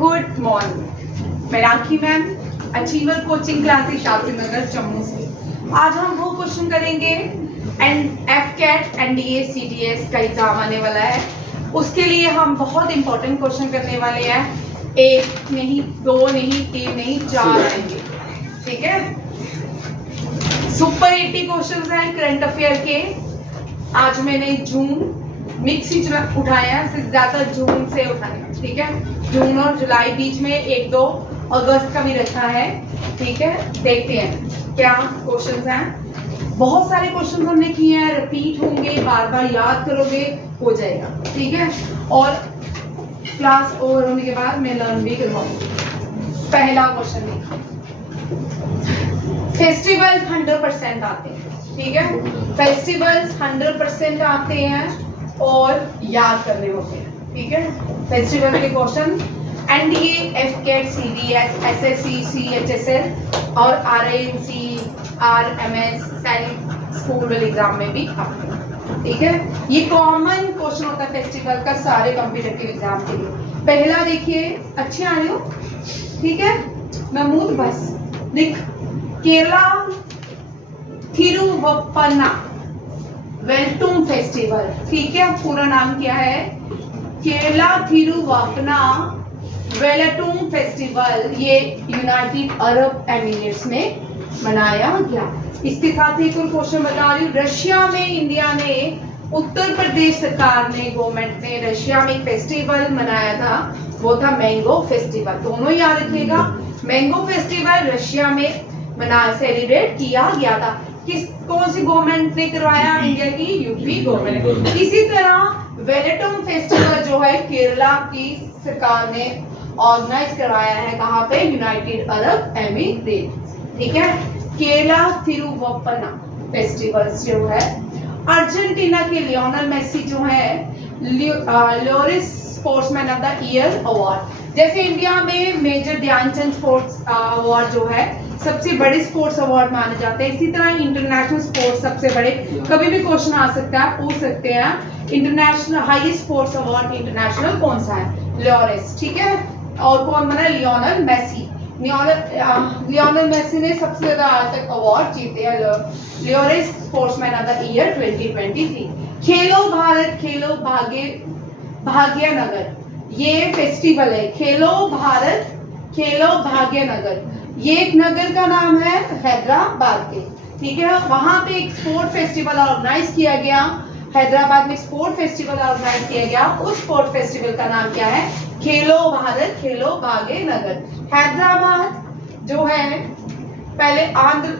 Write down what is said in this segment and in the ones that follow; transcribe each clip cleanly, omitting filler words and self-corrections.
Good morning, मैं Rakhi ma'am, achiever coaching classes Shastri Nagar Jammu से। आज हम वो क्वेश्चन करेंगे FCAT NDA CDS का एग्जाम आने वाला है, उसके लिए हम बहुत इंपॉर्टेंट क्वेश्चन करने वाले हैं। एक नहीं, दो नहीं, तीन नहीं, चार आएंगे, ठीक है। सुपर 80 क्वेश्चंस हैं करंट अफेयर के। आज मैंने जून मिक्स ही उठाए हैं, सिर्फ ज्यादा जून से उठाए हैं, ठीक है। जून और जुलाई बीच में 1-2 अगस्त का भी रखा है, ठीक है। देखते हैं क्या क्वेश्चंस हैं। बहुत सारे क्वेश्चंस हमने किए हैं, रिपीट होंगे, बार बार याद करोगे हो जाएगा, ठीक है। और क्लास ओवर होने के बाद मैं लर्न भी करवाऊंगी। पहला क्वेश्चन देखो, फेस्टिवल 100% आते हैं, ठीक है। फेस्टिवल्स 100% आते हैं और याद करने होते हैं, ठीक है। फेस्टिवल के question NDA, FCAT, CDS, SSC, CHSL और RAMC, RMS सैनिक स्कूल एग्जाम में भी आते हैं, ठीक है। ये कॉमन क्वेश्चन होता है फेस्टिवल का सारे कॉम्पिटिटिव एग्जाम के लिए। पहला देखिए, अच्छे आ रहे हो, ठीक है। महमूद बस लिख, केरला थिरुवप्पना वेलटुम फेस्टिवल, ठीक है। पूरा नाम क्या है? केरला थिरुवप्पना वेलटुम फेस्टिवल। ये यूनाइटेड अरब एमिरेट्स में मनाया गया। इसके साथ एक और क्वेश्चन बता रही हूँ, रशिया में इंडिया ने, उत्तर प्रदेश सरकार ने, गवर्नमेंट ने रशिया में एक फेस्टिवल मनाया था, वो था मैंगो फेस्टिवल। दोनों याद रखिएगा, मैंगो फेस्टिवल रशिया में सेलिब्रेट किया गया था। कौन सी गवर्नमेंट ने करवाया? इंडिया की यूपी गवर्नमेंट। इसी तरह वेलटुम फेस्टिवल जो है केरला की सरकार ने ऑर्गेनाइज करवाया है, कहाँ पे? यूनाइटेड अरब एमिरेट, ठीक है। केरला थिरुवप्पना फेस्टिवल जो है। अर्जेंटीना के लियोनेल मेसी जो है Laureus sportsman of the year award. जैसे इंडिया में मेजर ध्यानचंद स्पोर्ट्स अवार्ड जो है सबसे बड़े स्पोर्ट्स अवार्ड माने जाते हैं, इसी तरह इंटरनेशनल स्पोर्ट्स सबसे बड़े, कभी भी क्वेश्चन आ सकता है, पूछ सकते हैं। International highest sports award international कौन सा है? लोरिस, ठीक है। और कौन बना? Lionel Messi. लियोनेल मेसी ने सबसे ज्यादा आज तक अवार्ड जीते हैं। Laureus sportsman of the year 2023। खेलो भारत खेलो भाग्यनगर, ये फेस्टिवल है। खेलो भारत खेलो भाग्यनगर, ये एक नगर का नाम है हैदराबाद के, ठीक है। वहां पे एक स्पोर्ट फेस्टिवल ऑर्गेनाइज किया गया, हैदराबाद में स्पोर्ट फेस्टिवल ऑर्गेनाइज किया गया। उस स्पोर्ट फेस्टिवल का नाम क्या है? खेलो भारत खेलो भाग्यनगर। हैदराबाद जो है पहले आंध्र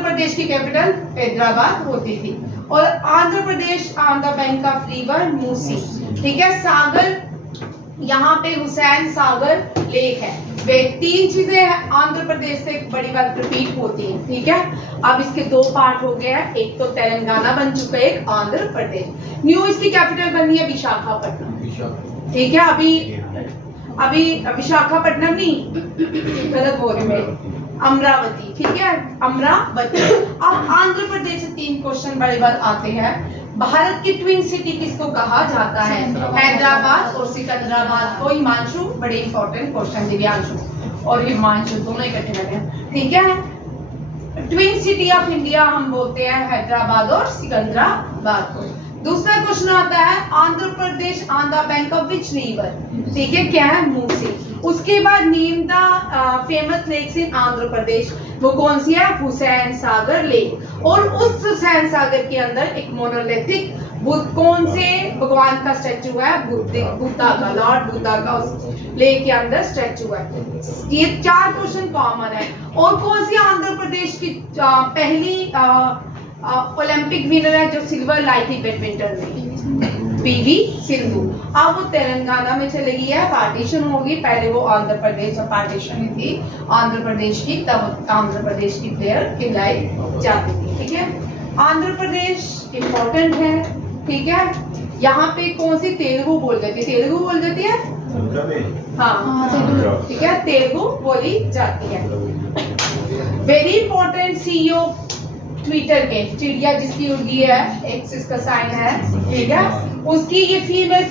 प्रदेश की कैपिटल हैदराबाद होती थी, और Andhra Pradesh on the bank of river Musi, ठीक है। सागर, यहाँ पे हुसैन सागर लेक है। वे 3 चीजें आंध्र प्रदेश से बड़ी बात रिपीट होती हैं, ठीक है। अब इसके 2 पार्ट हो गया है, एक तो तेलंगाना बन चुका है, एक आंध्र प्रदेश। न्यू इसकी कैपिटल बनी है विशाखापट्टनम, ठीक है। अभी विशाखापट्टनम नहीं, गलत बोल रही मैं, अमरावती, ठीक है, अमरावती। अब आंध्र प्रदेश से 3 क्वेश्चन बड़ी बार आते हैं। भारत की ट्विन सिटी किसको कहा जाता है? हैदराबाद और सिकंदराबाद को। हिमांशु, बड़े इंपॉर्टेंट क्वेश्चन, दिव्यांशु और हिमांशु दोनों इकट्ठे बैठे हैं, ठीक है। ट्विन सिटी ऑफ इंडिया हम बोलते हैं हैदराबाद और सिकंदराबाद को। दूसरा क्वेश्चन आता है, Andhra Pradesh on the bank of which river, ठीक है, क्या है? मूसी। उसके बाद name the famous lakes in Andhra Pradesh, वो कौन सी है? हुसैन सागर लेक। और उस हुसैन सागर के अंदर एक मोनोलिथिक कौन से भगवान का स्टैचू है? बुद्धा का, लॉर्ड बुद्धा का उस लेक के अंदर स्टैचू है। ये 4 क्वेश्चन कॉमन है। और कौन सी आंध्र प्रदेश की पहली ओलंपिक विनर है जो सिल्वर लाई थी बैडमिंटन में? PV सिंधु। अब वो तेलंगाना में चली गई है, पार्टीशन होगी। पहले वो आंध्र प्रदेश जब पार्टीशन थी आंध्र प्रदेश की, तब आंध्र प्रदेश की प्लेयर खिलाई जाती थी, ठीक है। आंध्र प्रदेश इंपॉर्टेंट है, ठीक है। यहाँ पे कौन सी तेलुगु बोल जाती है? तेलुगु बोल जाती है, हाँ, ठीक है, तेलुगु बोली जाती है। वेरी इंपॉर्टेंट, CEO ट्विटर के, चिड़िया जिसकी उड़गी है, एक्सिस का साइन है, ठीक है, उसकी ये फीमेल,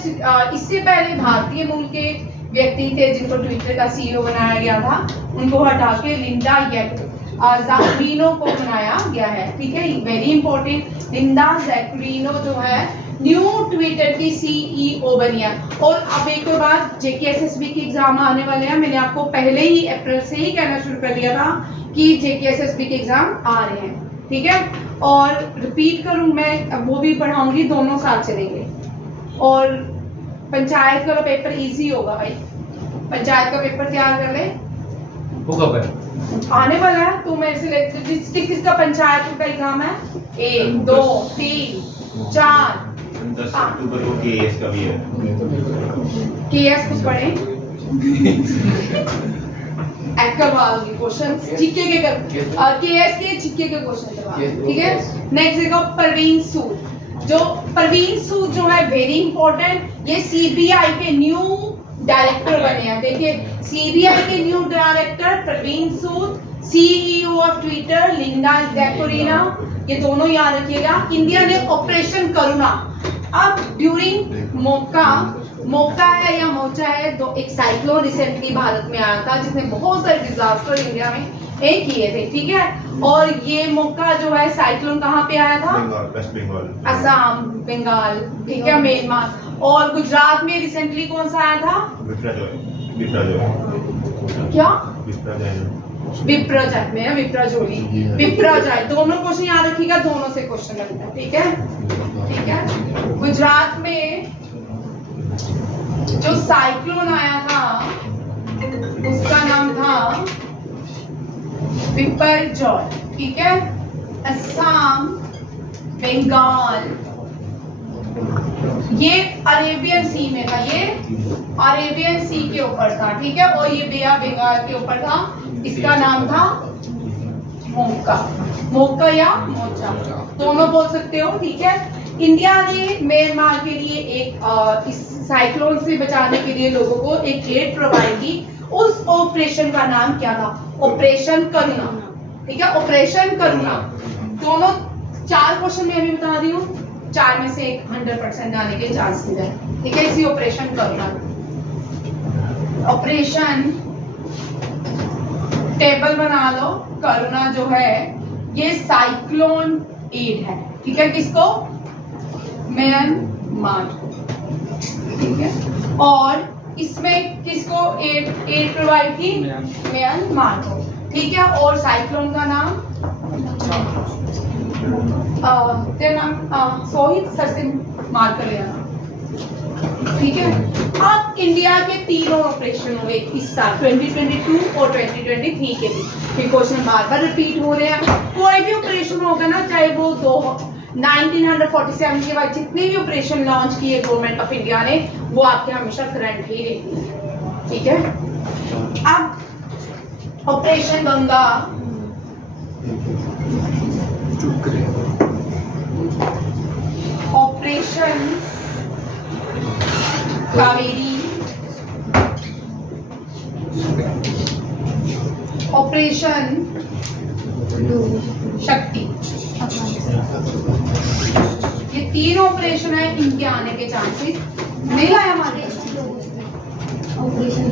इससे पहले भारतीय मूल के व्यक्ति थे जिनको ट्विटर का सीईओ बनाया गया था, उनको हटा के लिंडा जैकरिनो को बनाया गया है। ठीक है, वेरी इंपॉर्टेंट। लिंडा जैकरिनो जो है न्यू ट्विटर की सीईओ बनी है। और अब एक बार जेकेएसएसबी के एग्जाम आने वाले हैं, मैंने आपको पहले ही अप्रैल से ही कहना शुरू कर दिया था कि जेकेएसएसबी के एग्जाम आ रहे हैं। ठीक है, और रिपीट करूं मैं, अब वो भी पढ़ाऊंगी, दोनों साथ चलेंगे। और पंचायत का पेपर इजी होगा भाई, पंचायत का पेपर तैयार कर ले, आने वाला है। तो मेरे से किस किसका पंचायत का एग्जाम है? 1 2 3 4 10 अक्टूबर को केएस का भी है। केएस कुछ पढ़े करवाओगी क्वेश्चन जीके के केएस के जीके के क्वेश्चन करवाओ। ठीक है, नेक्स्ट देखो परवीन सूद। जो परवीन सूद जो है वेरी इंपॉर्टेंट, ये सीबीआई के न्यू डायरेक्टर बने हैं। देखिए, सीबीआई के new director Praveen Sood, CEO of Twitter Linda Yaccarino, ये दोनों याद रखिएगा। इंडिया ने ऑपरेशन करुणा, अब ड्यूरिंग मौका है या मोर्चा है, दो एक साइक्लोन रिसेंटली भारत में आया था जिसने बहुत सारे डिजास्टर इंडिया में किए थे। ठीक है, और ये मौका जो है साइक्लोन कहाँ पे आया था? वेस्ट बंगाल, असम, बंगाल, ठीक है, म्यांमार। और गुजरात में रिसेंटली कौन सा आया था? क्या विप्रजय में, विप्रजोली, विप्रजय। दोनों क्वेश्चन याद रखिएगा, दोनों से क्वेश्चन लगता है। ठीक है, ठीक है। गुजरात में जो साइक्लोन आया था उसका नाम था विपर्जॉय। ठीक है, असम, बंगाल, ये अरेबियन सी में था, ये अरेबियन सी के ऊपर था। ठीक है, और ये बे ऑफ बंगाल के ऊपर था। इसका नाम था मोका या मोचा, दोनों बोल सकते हो। ठीक है, इंडिया ने म्यांमार के लिए एक इस साइक्लोन से बचाने के लिए लोगों को एक एड प्रोवाइड की। उस ऑपरेशन का नाम क्या था? ऑपरेशन करुणा। ठीक है, ऑपरेशन करुणा। दोनों 4 क्वेश्चन में अभी बता रही हूँ, 4 में से एक 100% आने के चांसेस है। ठीक है, इसी ऑपरेशन करुणा, ऑपरेशन टेबल बना लो। करुणा जो है ये साइक्लोन एड है। ठीक है, किसको? म्यांमार। ठीक है, और इसमें किसको एड प्रोवाइड की? म्यांमार को। ठीक है, और साइक्लोन का नाम सोहित सर से मार कर लेना। ठीक है, अब इंडिया के 3 ऑपरेशन हुए इस साल 2022 और 2023 के भी। फिर क्वेश्चन बार बार रिपीट हो रहे हैं। कोई भी ऑपरेशन होगा ना, चाहे वो 1947 के बाद जितने भी ऑपरेशन लॉन्च किए गवर्नमेंट ऑफ इंडिया ने, वो आपके हमेशा करंट ही रहती है। ठीक है, अब operation Ganga, operation Kaveri, operation शक्ति, ये 3 ऑपरेशन है। इनके आने के चांसेस नहीं आया हमारे। ऑपरेशन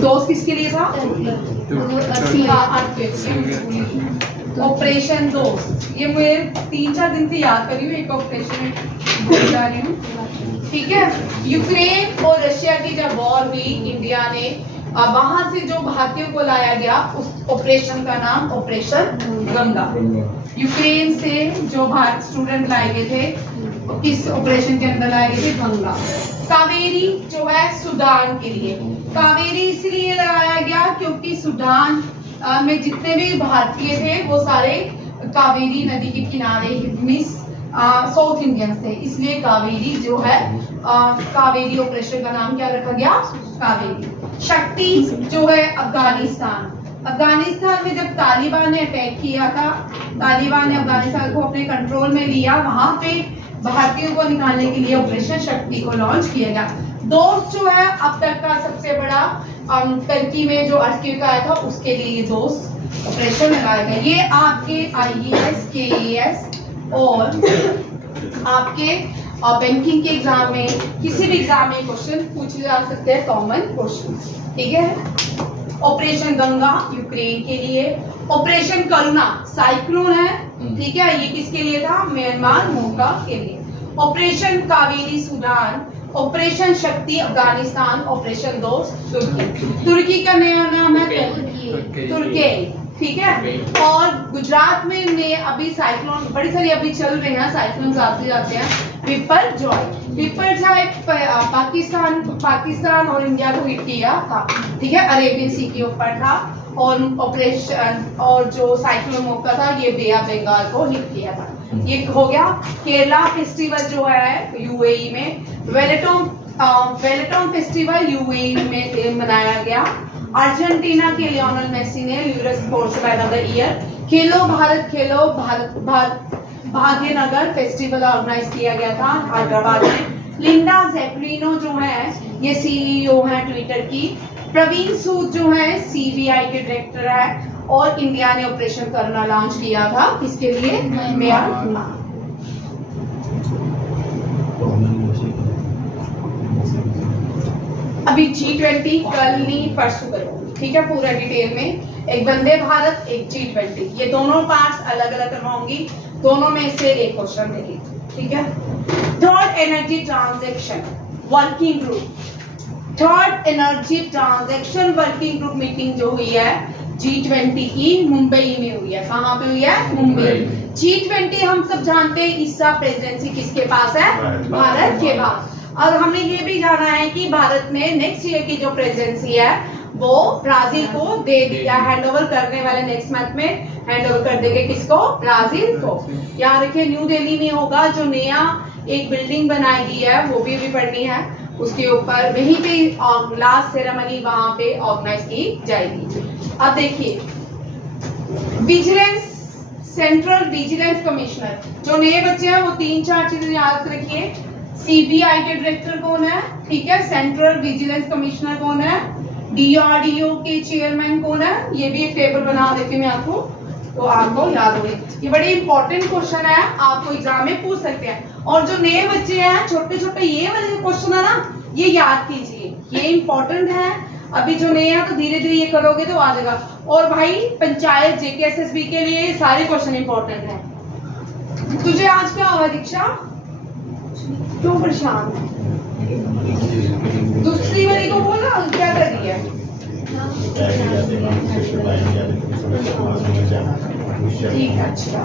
दोस्त किसके लिए था? ऑपरेशन दोस्त, ये मैं 3-4 दिन से याद करी हूँ, एक ऑपरेशन भूल जा रही हूँ। ठीक है, यूक्रेन और रशिया की जब वॉर हुई, इंडिया ने वहां से जो भारतीयों को लाया गया, उस ऑपरेशन का नाम ऑपरेशन गंगा। यूक्रेन से जो भारत स्टूडेंट लाए गए थे, किस ऑपरेशन के अंदर लाए गए थे? गंगा। कावेरी जो है सूडान के लिए, कावेरी इसलिए लगाया गया क्योंकि सूडान में जितने भी भारतीय थे वो सारे कावेरी नदी के किनारे साउथ इंडियंस थे, इसलिए कावेरी जो है कावेरी ऑपरेशन का नाम क्या रखा गया? कावेरी। शक्ति जो है अफगानिस्तान, अफगानिस्तान में जब तालिबान ने अटैक किया था, तालिबान ने अफगानिस्तान को अपने कंट्रोल में लिया, वहां पे भारतीयों को निकालने के लिए ऑपरेशन शक्ति को लॉन्च किया गया। दोस्त जो है अब तक का सबसे बड़ा टर्की में जो अर्थक्वेक आया था, उसके लिए ये दोस्त ऑपरेशन लगाया गया। ये आपके IAS, KAS और आपके और बैंकिंग के एग्जाम में, किसी भी एग्जाम में क्वेश्चन पूछे जा सकते हैं, कॉमन क्वेश्चन, ठीक है। ऑपरेशन गंगा यूक्रेन के लिए, ऑपरेशन करुणा साइक्लोन है, ठीक है, ये किसके लिए था, म्यांमार मोका के लिए। ऑपरेशन कावेरी सूडान, ऑपरेशन शक्ति अफगानिस्तान, ऑपरेशन दोस्त तुर्की। तुर्की का नया नाम है तुर्की, ठीक है। और गुजरात में अभी साइक्लोन बड़ी सारी अभी चल रहे हैं, साइक्लोन आते जाते हैं। विपरजॉय पाकिस्तान और इंडिया को हिट किया था, ठीक है, अरेबियन सी के ऊपर था। और ऑपरेशन और जो साइक्लोन मोका था ये बे ऑफ बंगाल को हिट किया था। ये हो गया। केरला फेस्टिवल जो है यूएई में, वेलेटोन फेस्टिवल यूएई में मनाया गया। अर्जेंटीना के लियोनेल मेसी ने euro sportsman of the year. Khelo Bharat Bhagyanagar festival organise किया गया था हैदराबाद में। लिंडा ज़ैपलिनो जो है ये सीईओ है ट्विटर की। प्रवीण सूद जो है सीबीआई के डायरेक्टर है। और इंडिया ने ऑपरेशन करुणा लॉन्च किया था, किसके लिए, म्यांमार। अभी G20 कल नहीं परसों करो, ठीक है, पूरा डिटेल में। एक वंदे भारत, एक G20, ये दोनों पार्ट्स अलग अलग करवाऊंगी, दोनों में से एक क्वेश्चन देगी, ठीक है। Third energy transaction working group, third energy transaction working group meeting जो हुई है G20 की मुंबई में हुई है। कहाँ पे हुई है, मुंबई। G20 हम सब जानते हैं इसका प्रेसिडेंसी किसके पास है, भारत के पास। और हमने ये भी जाना है कि भारत में नेक्स्ट ईयर की जो प्रेसिडेंसी है वो ब्राजील को दे दिया, हैंड ओवर करने वाले नेक्स्ट मंथ में हैंड ओवर कर देंगे, किसको, ब्राजील को। याद रखिए न्यू दिल्ली में होगा, जो नया एक बिल्डिंग बनाई गई है वो भी पढ़नी है, उसके ऊपर वहीं पे लास्ट सेरेमनी वहां पे ऑर्गेनाइज की जाएगी। अब देखिए विजिलेंस, सेंट्रल विजिलेंस कमिश्नर, जो नए बच्चे हैं वो 3-4 चीजें याद रखिए। सीबीआई के डायरेक्टर कौन है, ठीक है, सेंट्रल विजिलेंस कमिश्नर कौन है, डीआरडीओ के चेयरमैन कौन है, ये भी एक टेबल बना देती हूँ मैं आपको, तो आपको याद होगी। ये बड़ी इंपॉर्टेंट क्वेश्चन है, आपको एग्जाम में पूछ सकते हैं। और जो नए बच्चे हैं छोटे छोटे, ये वाले क्वेश्चन है ना, ये याद कीजिए, ये इंपॉर्टेंट है। अभी जो नए हैं तो धीरे धीरे ये करोगे तो आ जाएगा। और भाई पंचायत जेकेएसएसबी के लिए सारे क्वेश्चन इंपॉर्टेंट है। तुझे आज क्या हुआ दीक्षा, क्यों परेशान है, दूसरी वाली को बोला क्या कर रही है, ठीक है, अच्छा।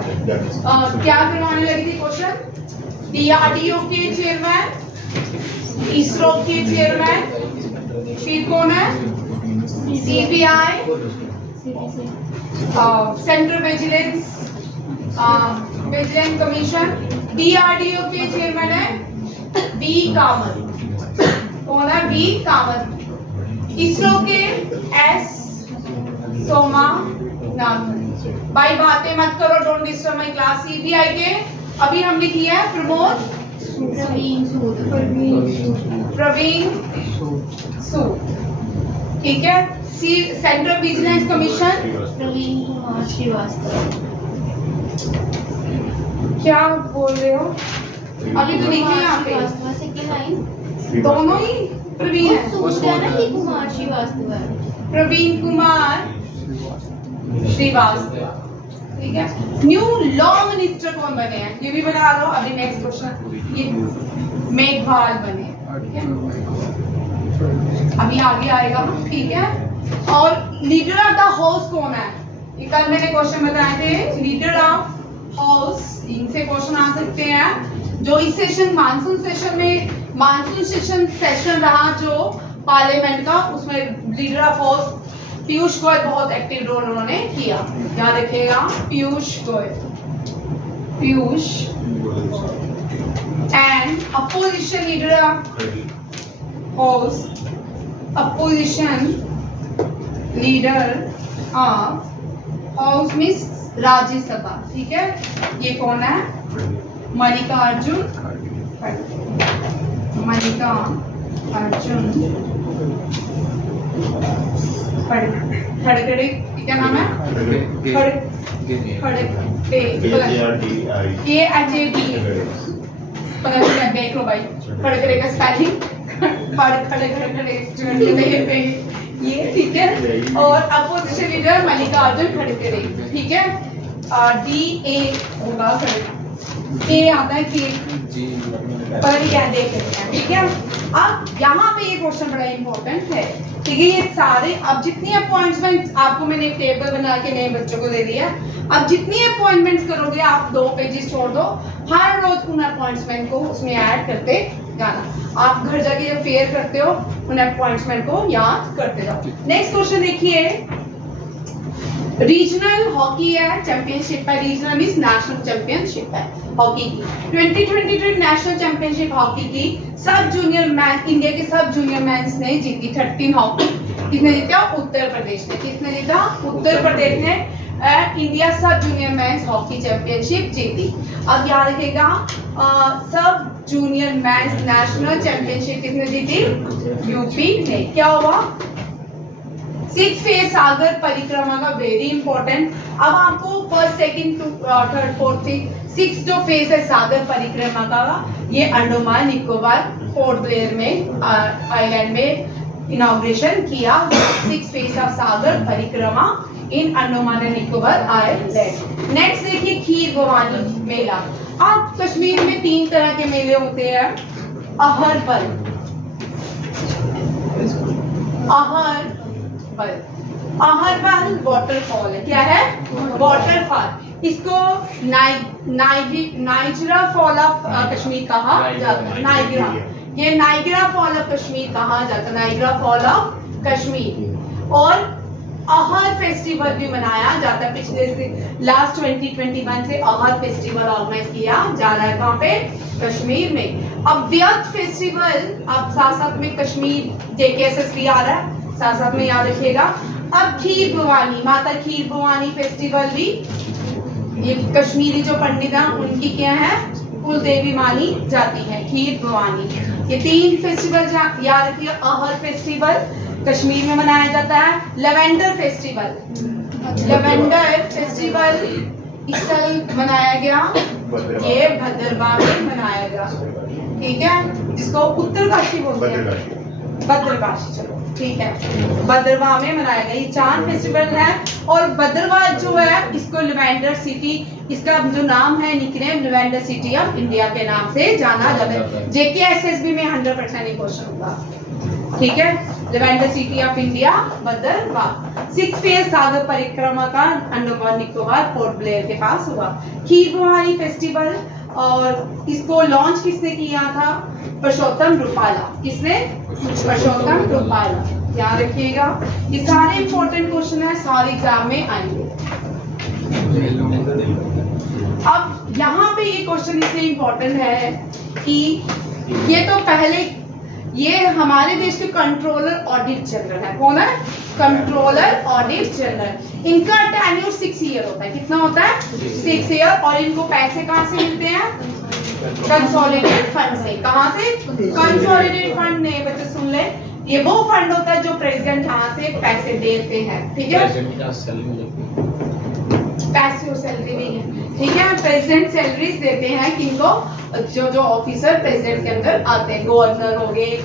क्या करवाने लगी थी क्वेश्चन, डीआरडीओ के चेयरमैन, इसरो के चेयरमैन, फिर कौन है, CBI, central vigilance commission, DRDO के चेयरमैन है बी कामत, कौन है, बी कामत। इसरो के एस सोमानाथन। भाई बातें मत करो, don't disturb my class. CBI के अभी हमने किया है प्रवीण सूद, ठीक है। Central vigilance commission Praveen Kumar Srivastava. क्या बोल रहे हो, अभी तो लिखे यहाँ पे सेकंड लाइन, दोनों ही प्रवीण है, कुमार श्रीवास्तव है, प्रवीण कुमार श्रीवास्तव, ठीक है। न्यू लॉ मिनिस्टर कौन बने हैं, ये भी बता दो। अभी नेक्स्ट क्वेश्चन, ये मेघवाल बने, ठीक है, अभी आगे आएगा, ठीक है। और लीडर ऑफ द हाउस कौन है, ये कल मैंने क्वेश्चन बताए थे, लीडर ऑफ हाउस, इनसे क्वेश्चन आ सकते हैं। जो इस सेशन मानसून सेशन में, मानसून सेशन रहा जो पार्लियामेंट का, उसमें leader of house Piyush Goyal बहुत एक्टिव रोल उन्होंने किया, याद रखिएगा, Piyush Goyal, Piyush. And opposition leader of house, opposition leader of house means Rajya Sabha, ठीक है। ये कौन है, मल्लिकार्जुन खड़गड़े, क्या नाम है, पता नहीं देख लो भाई खड़गरे का स्पेलिंग खड़गरे ये ठीक है। और अपोजिशन लीडर मल्लिकार्जुन खड़गरे, ठीक है। DA होगा के आता है कि पता नहीं क्या देख सकते हैं, ठीक है। अब यहाँ पे ये क्वेश्चन बड़ा इंपॉर्टेंट है, ठीक है। ये सारे अब जितनी अपॉइंटमेंट आपको मैंने एक टेबल बना के नए बच्चों को दे दिया, अब जितनी अपॉइंटमेंट्स करोगे आप 2 पेजेस छोड़ दो, हर रोज उन अपॉइंटमेंट को उसमें ऐड करते जाना। आप घर जाके जब फेयर करते हो उन अपॉइंटमेंट को याद करते जाओ। नेक्स्ट क्वेश्चन देखिए, रीजनल हॉकी है चैंपियनशिप है, रीजनल मींस नेशनल चैंपियनशिप है हॉकी की। 2023 नेशनल चैंपियनशिप हॉकी की सब जूनियर मैन, इंडिया के सब जूनियर मैंस ने जीती 13 हॉकी। किसने जीता? उत्तर प्रदेश ने। किसने जीता? उत्तर प्रदेश ने इंडिया सब जूनियर मैंस हॉकी चैंपियनशिप जीती। अब याद रखिएगा सब जूनियर मैंस नेशनल चैंपियनशिप किसने जीती? यूपी ने। क्या हुआ? 6 फेज सागर परिक्रमा का वेरी इंपॉर्टेंट। अब आपको फर्स्ट सेकंड थर्ड फोर्थ 6 जो फेज है सागर परिक्रमा का, ये अंडमान निकोबार पोर्ट ब्लेयर में आइलैंड में इनॉग्रेशन किया। 6 phase of Sagar Parikrama in Andaman and Nicobar island. Next देखिए खीर भवानी मेला। अब कश्मीर में 3 तरह के मेले होते हैं। अहरबल, अहरबल वाटरफॉल है। क्या है? वाटरफॉल। इसको नाइजरा फॉल ऑफ कश्मीर कहा जाता है। नाइगरा, ये नाइगरा फॉल ऑफ कश्मीर कहा जाता है, नाइगरा फॉल ऑफ कश्मीर। और अहर फेस्टिवल भी मनाया जाता है। पिछले लास्ट 2021 से अहर फेस्टिवल ऑर्गेनाइज किया जा रहा है। कहाँ पे? कश्मीर में। अब व्यर्थ फेस्टिवल, अब साथ में कश्मीर JKSS भी आ रहा है, साथ में याद रखिएगा। अब खीर भवानी, माता खीर भवानी फेस्टिवल भी, ये कश्मीरी जो पंडित हैं उनकी क्या है? कुल देवी मानी जाती है खीर भवानी। ये 3 फेस्टिवल याद रखिए। अहर फेस्टिवल कश्मीर में मनाया जाता है। लेवेंडर फेस्टिवल, लेवेंडर फेस्टिवल इस साल मनाया गया, ये भद्रवाह में मनाया गया, ठीक है, जिसको उत्तरकाशी बोलते हैं। भद्रकाशी, चलो ठीक है, भद्रवाह में मनाया गया। ये 4 फेस्टिवल है। और भद्रवाह जो है इसको लेवेंडर सिटी, इसका जो नाम है nickname lavender city of India के नाम से जाना जाता है। JKSS भी में 100% ये क्वेश्चन होगा, ठीक है। Lavender city of India Bhaderwah. 6 phase Sagar Parikrama का अंडमान निकोबार पोर्ट ब्लेयर के पास हुआ। खीर भवानी फेस्टिवल, और इसको लॉन्च किसने किया था? परषोत्तम रूपाला। किसने? परषोत्तम रूपाला। याद रखिएगा, ये सारे इंपॉर्टेंट क्वेश्चन है, सारे एग्जाम में आएंगे। अब यहाँ पे ये क्वेश्चन इसलिए इंपॉर्टेंट है कि ये तो पहले, ये हमारे देश के कंट्रोलर ऑडिट जनरल है। कौन है? Controller audit general. इनका टेन्योर 6 ईयर होता है। कितना होता है? 6 ईयर। और इनको पैसे कहाँ से मिलते हैं? कंसोलिडेटेड फंड से। कहाँ से? कंसोलिडेटेड फंड ने, बच्चे सुन ले, ये वो फंड होता है जो प्रेसिडेंट यहाँ से पैसे देते हैं, ठीक है। पैसे और सैलरी नहीं है, ठीक है। प्रेसिडेंट सैलरीज देते हैं किनको? जो ऑफिसर प्रेसिडेंट के अंदर आते हैं, गवर्नर हो गए,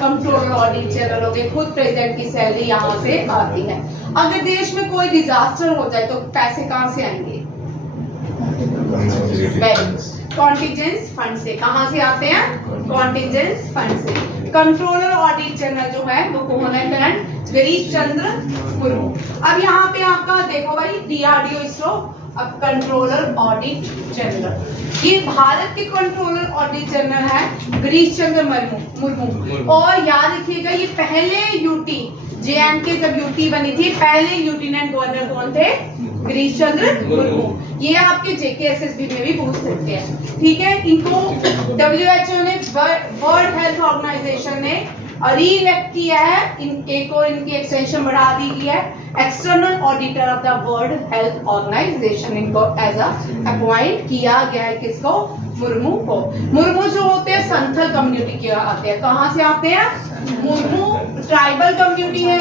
कंट्रोलर ऑडिट जनरल हो गए, खुद प्रेसिडेंट की सैलरी यहाँ से आती है। अगर देश में कोई डिजास्टर हो जाए तो पैसे कहाँ से आएंगे? कॉन्टिजेंस फंड से। कहाँ से आते हैं? कॉन्टिजेंस फंड से। कंट्रोलर ऑडिट जनरल जो है वो कौन है? करंट गिरीश चंद्र मुर्मू। अब यहाँ पे आपका देखो भाई, DRDO इसरो, अब कंट्रोलर ऑडिट जनरल, ये भारत के कंट्रोलर ऑडिट जनरल है गिरीश चंद्र मुर्मू। और याद रखिएगा, ये पहले यूटी, JNK जब यूटी बनी थी, पहले लेफ्टिनेंट गवर्नर कौन थे? गिरीश चंद्र मुर्मू। ये आपके JKSSB में भी पूछ सकते हैं, ठीक है। इनको WHO ने, वर्ल्ड हेल्थ ऑर्गेनाइजेशन ने रीइलेक्ट किया है, एक और इनकी एक्सटेंशन बढ़ा दी गई है, external auditor of the world health organization. इनको एज अपॉइंट किया गया है। किसको? मुर्मू को। मुर्मू जो होते हैं संथल कम्युनिटी के आते हैं। कहाँ से आते हैं? मुर्मू ट्राइबल कम्युनिटी है,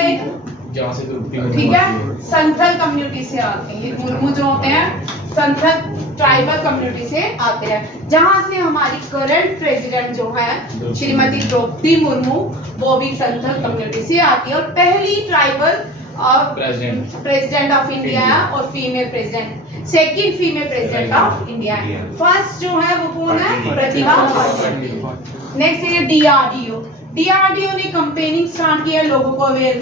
जहाँ से ग्रुपिंग ठीक है, संथल कम्युनिटी से आते हैं। ये मुर्मू जो होते हैं संथल ट्राइबल कम्युनिटी से आते हैं, जहाँ से हमारी करंट प्रेसिडेंट जो है श्रीमती द्रौपदी मुर्मू, वो भी संथल कम्युनिटी से आती है। और पहली ट्राइबल प्रेसिडेंट ऑफ इंडिया और female president, second female president of India. First जो है वो कौन है? प्रतिभा पाटिल। नेक्स्ट है DRDO। DRDO ने कंपेनिंग स्टार्ट किया लोगों को अवेयर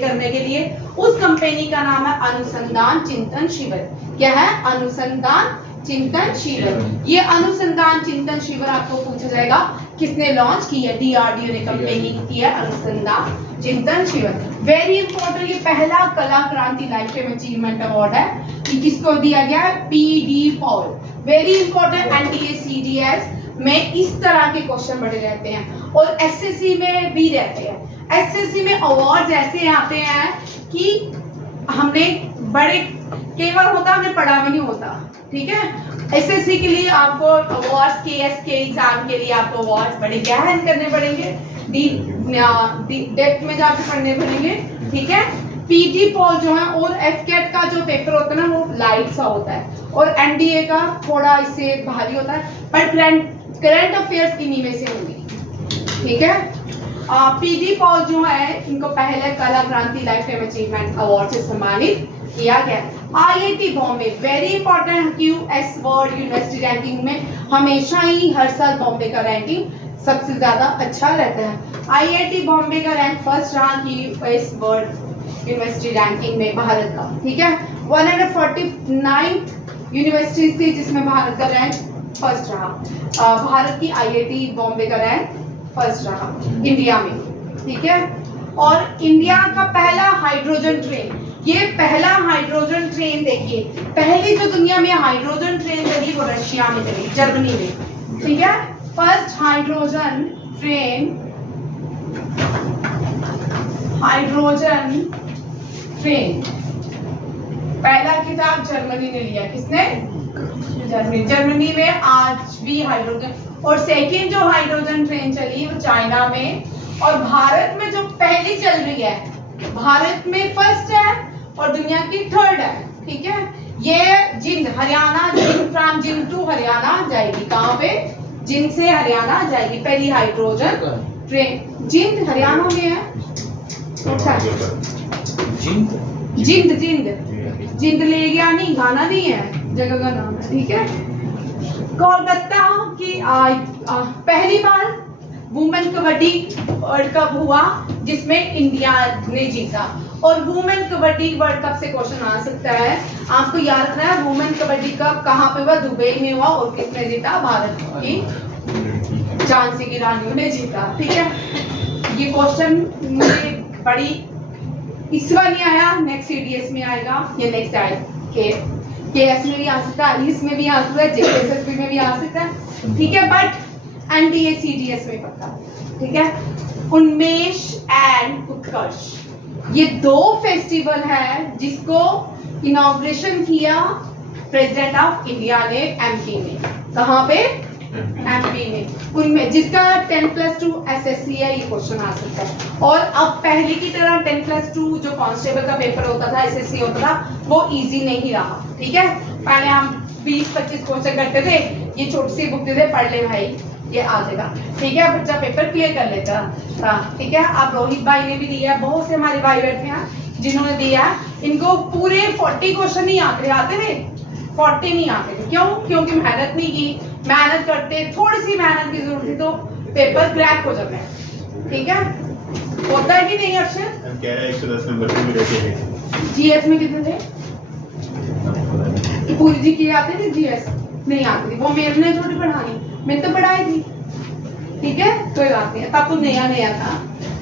करने के लिए। उस कंपेनी का नाम है अनुसंधान चिंतन शिविर। क्या है? अनुसंधान चिंतन शिविर। ये अनुसंधान चिंतन शिविर आपको पूछा जाएगा किसने लॉन्च किया? DRDO ने कंपेनी किया अनुसंधान चिंतन शिविर। वेरी इंपॉर्टेंट, ये पहला कला क्रांति लाइफ टाइम अचीवमेंट अवार्ड है। ये किसको दिया गया है? PD Paul. Very important, NTA CDS में इस तरह के क्वेश्चन बड़े रहते हैं और SSC में भी रहते हैं। SSC में अवार्ड्स ऐसे आते हैं कि हमने बड़े केवल होता, हमने पढ़ा भी नहीं होता। ठीक है, SSC के लिए आपको अवार्ड्स, KS के एग्जाम के लिए आपको अवार्ड्स बड़े गहन करने पड़ेंगे, डेप्थ में जाकर पढ़ने पड़ेंगे। ठीक है, PD पॉल जो है और FCAT का जो पेपर होता है ना वो लाइट सा होता है और NDA का थोड़ा इससे भारी होता है, पर करंट अफेयर्स इन्हीं में से होंगी। ठीक है, PD पॉल जो है इनको पहले कला क्रांति लाइफ टाइम अचीवमेंट अवार्ड से सम्मानित किया गया। IIT Bombay, very important, QS world university ranking में हमेशा ही हर साल बॉम्बे का रैंकिंग सबसे ज्यादा अच्छा रहता है। IIT बॉम्बे का रैंक फर्स्ट रहा QS वर्ल्ड यूनिवर्सिटी रैंकिंग में भारत का। ठीक है, 149 यूनिवर्सिटीज थी जिसमें भारत का रैंक फर्स्ट रहा। भारत की IIT बॉम्बे का रैंक फर्स्ट रहा इंडिया में। ठीक है, और इंडिया का पहला हाइड्रोजन ट्रेन, ये पहला हाइड्रोजन ट्रेन देखिए, पहली जो दुनिया में हाइड्रोजन ट्रेन चली वो रशिया में चली, जर्मनी में। ठीक है, फर्स्ट हाइड्रोजन ट्रेन पहला खिताब जर्मनी ने लिया। किसने? जर्मनी में आज भी हाइड्रोजन। और सेकंड जो हाइड्रोजन ट्रेन चली वो चाइना में, और भारत में जो पहली चल रही है भारत में फर्स्ट है और दुनिया की थर्ड है। ठीक है, ये जिंद Haryana, from Jind to Haryana जाएगी। कहाँ पे? जिंद से हरियाणा जाएगी पहली हाइड्रोजन ट्रेन। जिंद हरियाणा में है। जिंद ले गया नहीं, गाना नहीं है, जगह का नाम है। ठीक है, कोलकाता की पहली बार वुमेन कबड्डी वर्ल्ड कप हुआ जिसमें इंडिया ने जीता। और वुमेन कबड्डी वर्ल्ड कप से क्वेश्चन आ सकता है, आपको याद रखना है वुमेन कबड्डी कप कहाँ पे हुआ? दुबई में हुआ। और किसने जीता? भारत की झांसी की रानियों ने जीता। ठीक है, ये क्वेश्चन मुझे बड़ी इस बार नहीं आया, नेक्स्ट CDS में आएगा, ये नेक्स्ट आएगा KS में भी आ सकता है, इसमें भी आ सकता है, JSSB में भी आ सकता है। ठीक है, बट NDA CDS में पक्का। ठीक है, उन्मेष एंड उत्कर्ष, ये दो फेस्टिवल है जिसको इनॉग्रेशन किया प्रेसिडेंट ऑफ इंडिया ने MP में। कहाँ पे? MP में। उनमें जिसका 10+2 SSC है, ये क्वेश्चन आ सकता है। और अब पहले की तरह 10+2 जो कांस्टेबल का पेपर होता था, SSC होता था, वो इजी नहीं रहा। ठीक है, पहले हम 20-25 क्वेश्चन करते थे, ये छोटी सी बुक देते, पढ़ ले भाई, ये आ जाएगा। ठीक है, बच्चा पेपर क्लियर कर लेता था। ठीक है, आप रोहित भाई ने भी दिया है, बहुत से हमारे भाई बैठे हैं जिन्होंने दिया है, इनको पूरे 40 क्वेश्चन नहीं आते थे, 40 नहीं आते थे। क्यों? क्योंकि मेहनत नहीं की। मेहनत करते, थोड़ी सी मेहनत की जरूरत थी तो पेपर क्रैक हो जाता है। ठीक है, होता है कि नहीं अक्षर? हम कह रहे हैं 110 नंबर पे भी रहते हैं। GS में कितने थे? पूरी जी की आते थे? GS नहीं आती थी, वो मेरे ने थोड़ी पढ़ानी, मैंने तो पढ़ाई थी। ठीक है, कोई बात नहीं, तब तो नया था।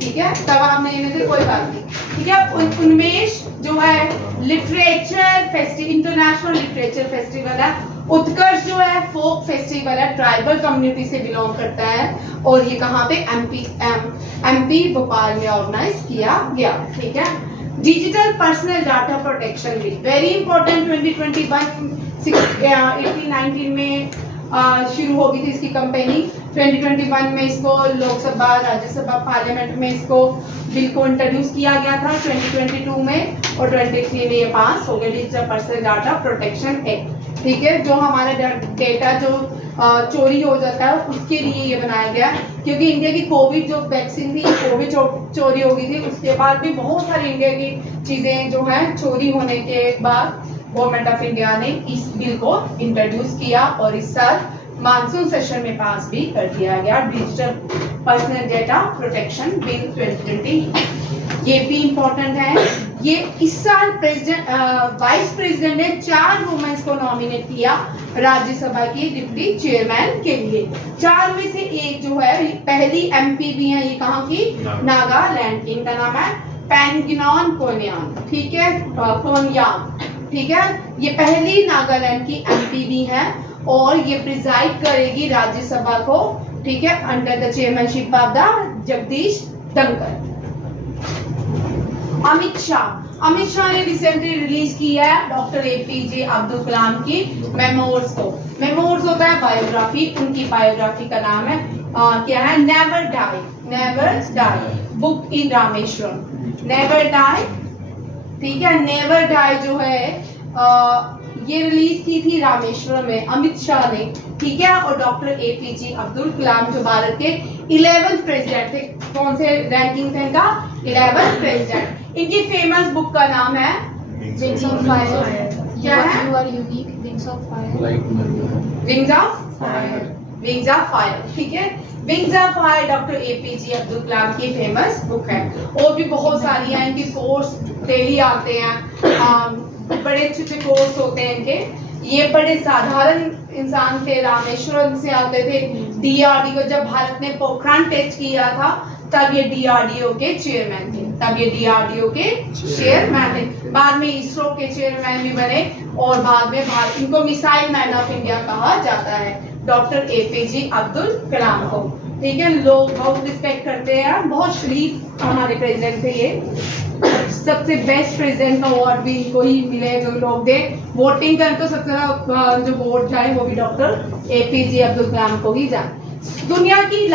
ठीक है, तब आप नए थे, कोई बात नहीं। ठीक है, उन्मेष जो है literature festival, international literature festival है। उत्कर्ष जो है फोक फेस्टिवल है, ट्राइबल कम्युनिटी से बिलोंग करता है, और ये कहाँ पे? MP भोपाल में ऑर्गेनाइज किया गया। ठीक है, digital personal data protection bill, very important. 2021-18-19 में शुरू हो गई थी इसकी कंपेनी। 2021 में इसको लोकसभा, राज्यसभा, पार्लियामेंट में इसको बिल को इंट्रोड्यूस किया गया था 2022 में, और 23 में ये पास हो गया digital personal data protection act. ठीक है, जो हमारा डेटा जो चोरी हो जाता है उसके लिए ये बनाया गया, क्योंकि इंडिया की कोविड जो वैक्सीन थी, कोविड चोरी हो गई थी, उसके बाद भी बहुत सारी इंडिया की चीज़ें जो हैं चोरी होने के बाद गवर्नमेंट ऑफ इंडिया ने इस बिल को इंट्रोड्यूस किया और इस साल मानसून सेशन में पास भी कर दिया गया digital personal data protection bill 2020। ये भी इम्पोर्टेंट है। ये इस साल प्रेसिडेंट वाइस प्रेसिडेंट ने 4 वुमेन्स को नॉमिनेट किया राज्यसभा की डिप्टी चेयरमैन के लिए। 4 में से एक जो है पहली एमपी भी है, ये कहाँ की, नागालैंड की, इनका नाम है पेंगिनॉन कोन्यान। ठीक है, कोन्यान। ठीक है, ये पहली नागालैंड की एमपी भी है और ये प्रिजाइड करेगी राज्यसभा को। ठीक है, under the chairmanship of the Jagdish Dhankhar. Amit Shah ने रिसेंटली रिलीज किया है डॉक्टर एपीजे अब्दुल कलाम की मेमोर्स को। मेमोर्स होता है बायोग्राफी, उनकी बायोग्राफी का नाम है क्या है, never die book in Rameswaram, never die. ठीक है, नेवर डाई जो है ये रिलीज की थी रामेश्वरम में अमित शाह ने। ठीक है, और डॉक्टर एपीजे अब्दुल कलाम जो भारत के 11th प्रेसिडेंट थे, कौन से रैंकिंग थे इनका, 11th प्रेसिडेंट। इनकी फेमस बुक का नाम है Wings of Fire. क्या है? You are unique. Wings of Fire. Wings of Fire. ठीक है, Wings of Fire doctor APJ Abdul Kalam की फेमस बुक है। और भी बहुत सारी हैं, इनके कोर्स डेली आते हैं, बड़े अच्छे कोर्स होते हैं इनके। ये बड़े साधारण इंसान थे, रामेश्वरम से आते थे। डीआरडीओ, जब भारत ने पोखरान टेस्ट किया था तब ये डीआरडीओ के चेयरमैन थे, बाद में इसरो के चेयरमैन भी बने और बाद में भारत, इनको मिसाइल मैन ऑफ इंडिया कहा जाता है डॉक्टर एपीजे अब्दुल कलाम को। ठीक है, लोग बहुत रिस्पेक्ट करते हैं, बहुत शरीफ हमारे प्रेसिडेंट थे ये। सबसे बेस्ट प्रेसिडेंट का अवार्ड भी इनको ही मिले, जो लोग दे वोटिंग करें तो सबसे ज्यादा जो वोट जाए वो भी डॉक्टर एपीजे अब्दुल कलाम को ही जाए। दुनिया की